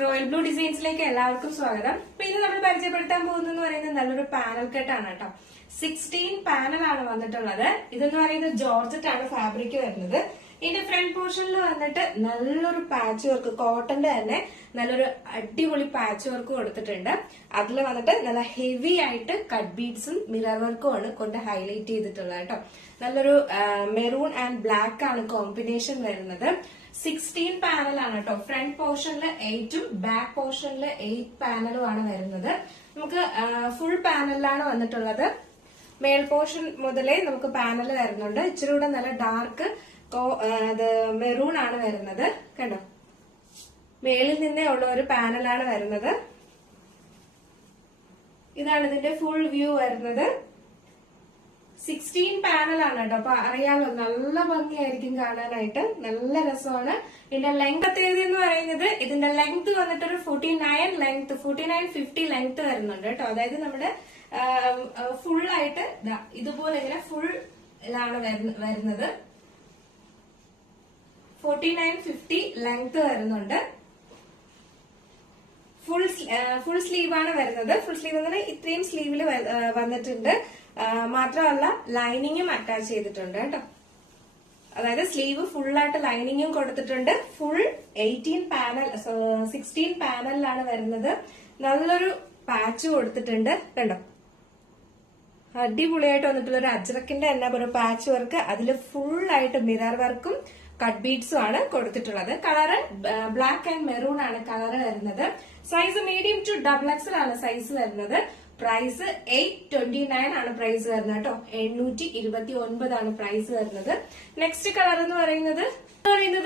Royal blue ഡിസൈൻസിലേക്ക് എല്ലാവർക്കും സ്വാഗതം. അപ്പൊ ഇത് നമ്മൾ പരിചയപ്പെടുത്താൻ പോകുന്നത് പറയുന്നത് നല്ലൊരു പാനൽ കട്ടാണ് കേട്ടോ. 16 പാനലാണ് വന്നിട്ടുള്ളത്. ഇതെന്ന് പറയുന്നത് ജോർജറ്റ് ആണ് ഫാബ്രിക് വരുന്നത്. ഇതിന്റെ ഫ്രണ്ട് പോർഷനിൽ വന്നിട്ട് നല്ലൊരു പാച്ച് വർക്ക്, കോട്ടന്റെ തന്നെ നല്ലൊരു അടിപൊളി പാച്ച് വർക്ക് കൊടുത്തിട്ടുണ്ട്. അതിൽ വന്നിട്ട് നല്ല ഹെവി ആയിട്ട് കട്ട് ബീഡ്സും മിറർ വർക്കും ആണ് കൊണ്ട് ഹൈലൈറ്റ് ചെയ്തിട്ടുള്ളത് കേട്ടോ. നല്ലൊരു മെറൂൺ ആൻഡ് ബ്ലാക്ക് ആണ് കോമ്പിനേഷൻ വരുന്നത്. 16 പാനലാണ് കേട്ടോ. ഫ്രണ്ട് പോർഷനിൽ 8ഉം ബാക്ക് പോർഷനിൽ 8 പാനലും ആണ് വരുന്നത്. നമുക്ക് ഫുൾ പാനലിലാണ് വന്നിട്ടുള്ളത്. മേൽ പോർഷൻ മുതലേ നമുക്ക് പാനൽ വരുന്നുണ്ട്. ഇച്ചിരി കൂടെ നല്ല ഡാർക്ക് മെറൂൺ ആണ് വരുന്നത്. കണ്ടോ, മേളിൽ നിന്നേ ഉള്ള ഒരു പാനലാണ് വരുന്നത്. ഇതാണ് ഇതിന്റെ ഫുൾ വ്യൂ വരുന്നത്. 16 പാനലാണ് കേട്ടോ. അപ്പൊ അറിയാലോ, നല്ല ഭംഗിയായിരിക്കും കാണാനായിട്ട്, നല്ല രസമാണ്. ഇതിന്റെ ലെങ്ത് പ്രത്യേകത എന്ന് പറയുന്നത്, ഇതിന്റെ ലെങ്ത് വന്നിട്ട് ഒരു 4950 ലെങ്ത് വരുന്നുണ്ട് കേട്ടോ. അതായത് നമ്മുടെ ഫുൾ ആയിട്ട് ഇതുപോലെ ഇങ്ങനെ ഫുൾ ഇതാണ് വരുന്നത്. 4950 ലെങ്ത് വരുന്നുണ്ട്. ഫുൾ സ്ലീവ് ആണ് വരുന്നത്. ഫുൾ സ്ലീവ് എന്ന് പറഞ്ഞാൽ ഇത്രയും സ്ലീവില് വന്നിട്ടുണ്ട്. മാത്രമല്ല ലൈനിങ്ങും അറ്റാച്ച് ചെയ്തിട്ടുണ്ട് കേട്ടോ. അതായത് സ്ലീവ് ഫുൾ ആയിട്ട് ലൈനിങ്ങും കൊടുത്തിട്ടുണ്ട്. ഫുൾ 16 പാനലിലാണ് വരുന്നത്. നല്ലൊരു പാച്ച് കൊടുത്തിട്ടുണ്ട് കണ്ടോ. അടിപൊളിയായിട്ട് വന്നിട്ടുള്ള ഒരു അജ്രക്കിന്റെ തന്നെ ഒരു പാച്ച് വർക്ക്, അതിൽ ഫുൾ ആയിട്ട് മിറർ വർക്കും കട്ട് ബീഡ്സും ആണ് കൊടുത്തിട്ടുള്ളത്. കളറ് ബ്ലാക്ക് ആൻഡ് മെറൂൺ ആണ് കളറ് വരുന്നത്. സൈസ് മീഡിയം ടു XXL ആണ് സൈസ് വരുന്നത്. പ്രൈസ് 829 ആണ് പ്രൈസ് വരുന്നത് കേട്ടോ. 829 ആണ് പ്രൈസ് വരുന്നത്. നെക്സ്റ്റ് കളർ എന്ന് പറയുന്നത്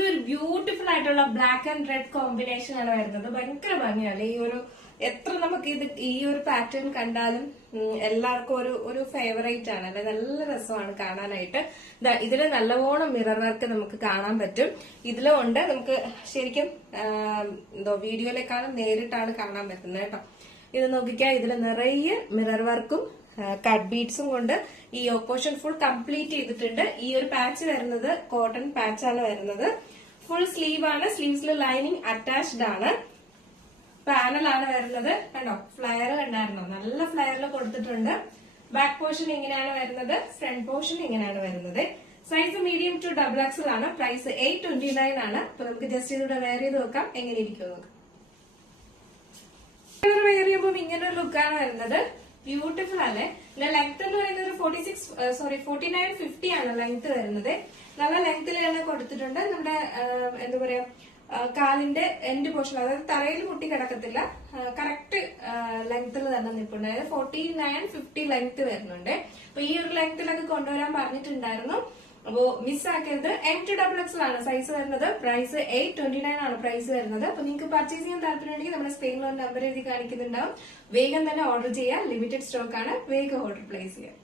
ഒരു ബ്യൂട്ടിഫുൾ ആയിട്ടുള്ള ബ്ലാക്ക് ആൻഡ് റെഡ് കോമ്പിനേഷൻ ആണ് വരുന്നത്. ഭയങ്കര ഭംഗിയാണ്. എത്ര നമുക്ക് ഈ ഒരു പാറ്റേൺ കണ്ടാലും എല്ലാവർക്കും ഒരു ഫേവറേറ്റ് ആണ് അല്ലെ. നല്ല രസമാണ് കാണാനായിട്ട്. ഇതില് നല്ലവണ്ണം മിറർ വർക്ക് നമുക്ക് കാണാൻ പറ്റും. ഇതിലും ഉണ്ട്. നമുക്ക് ശരിക്കും വീഡിയോയിലേക്കാളും നേരിട്ടാണ് കാണാൻ പറ്റുന്നത് കേട്ടോ. ഇത് നോക്കിക്കാൻ, ഇതിൽ നിറയെ മിറർ വർക്കും കട്ട് ബീഡ്സും കൊണ്ട് ഈ ഓപ്പോഷൻ ഫുൾ കംപ്ലീറ്റ് ചെയ്തിട്ടുണ്ട്. ഈ ഒരു പാച്ച് വരുന്നത് കോട്ടൺ പാച്ചാണ് വരുന്നത്. ഫുൾ സ്ലീവ് ആണ്. സ്ലീവ്സിൽ ലൈനിങ് അറ്റാച്ച്ഡ് ആണ്. പാനലാണ് വരുന്നത് കണ്ടോ. ഫ്ലയർ കണ്ടായിരുന്നോ, നല്ല ഫ്ലയറിൽ കൊടുത്തിട്ടുണ്ട്. ബാക്ക് പോർഷൻ ഇങ്ങനെയാണ് വരുന്നത്. ഫ്രണ്ട് പോർഷൻ ഇങ്ങനെയാണ് വരുന്നത്. സൈസ് മീഡിയം ടു XXL ആണ്. പ്രൈസ് 829 ആണ്. അപ്പൊ നമുക്ക് ജസ്റ്റ് ഇതിലൂടെ വെയർ ചെയ്ത് നോക്കാം എങ്ങനെ ഇരിക്കും നോക്കാം. വെയർ ചെയ്യുമ്പോൾ ഇങ്ങനെ ഒരു ലുക്കാണ് വരുന്നത്. ബ്യൂട്ടിഫുൾ അല്ലേ. ലെങ്ത് എന്ന് പറയുന്നത് ഒരു 4950 ആണ് ലെങ്ത് വരുന്നത്. നല്ല ലെങ്ത്തിൽ തന്നെ കൊടുത്തിട്ടുണ്ട്. നമ്മുടെ എന്താ പറയാ, കാലിന്റെ എൻഡ് പോർഷൻ, അതായത് തറയിൽ മുട്ടി കിടക്കത്തില്ല, കറക്റ്റ് ലെങ്ത്തിൽ തന്നെ നിൽപ്പുണ്ട്. അതായത് 4950 ലെങ്ത് വരുന്നുണ്ട്. അപ്പൊ ഈ ഒരു ലെങ്ത്തിലൊക്കെ കൊണ്ടുവരാൻ പറഞ്ഞിട്ടുണ്ടായിരുന്നു. അപ്പോ മിസ്സാക്കരുത്. M to XXL ആണ് സൈസ് വരുന്നത്. പ്രൈസ് 829 ആണ് പ്രൈസ് വരുന്നത്. അപ്പൊ നിങ്ങൾക്ക് പർച്ചേസ് ചെയ്യാൻ താല്പര്യമുണ്ടെങ്കിൽ നമ്മുടെ സ്ക്രീനിൽ ഒരു നമ്പർ എഴുതി കാണിക്കുന്നുണ്ടാവും. വേഗം തന്നെ ഓർഡർ ചെയ്യാം. ലിമിറ്റഡ് സ്റ്റോക്ക് ആണ്. വേഗം ഓർഡർ പ്ലേസ് ചെയ്യാം.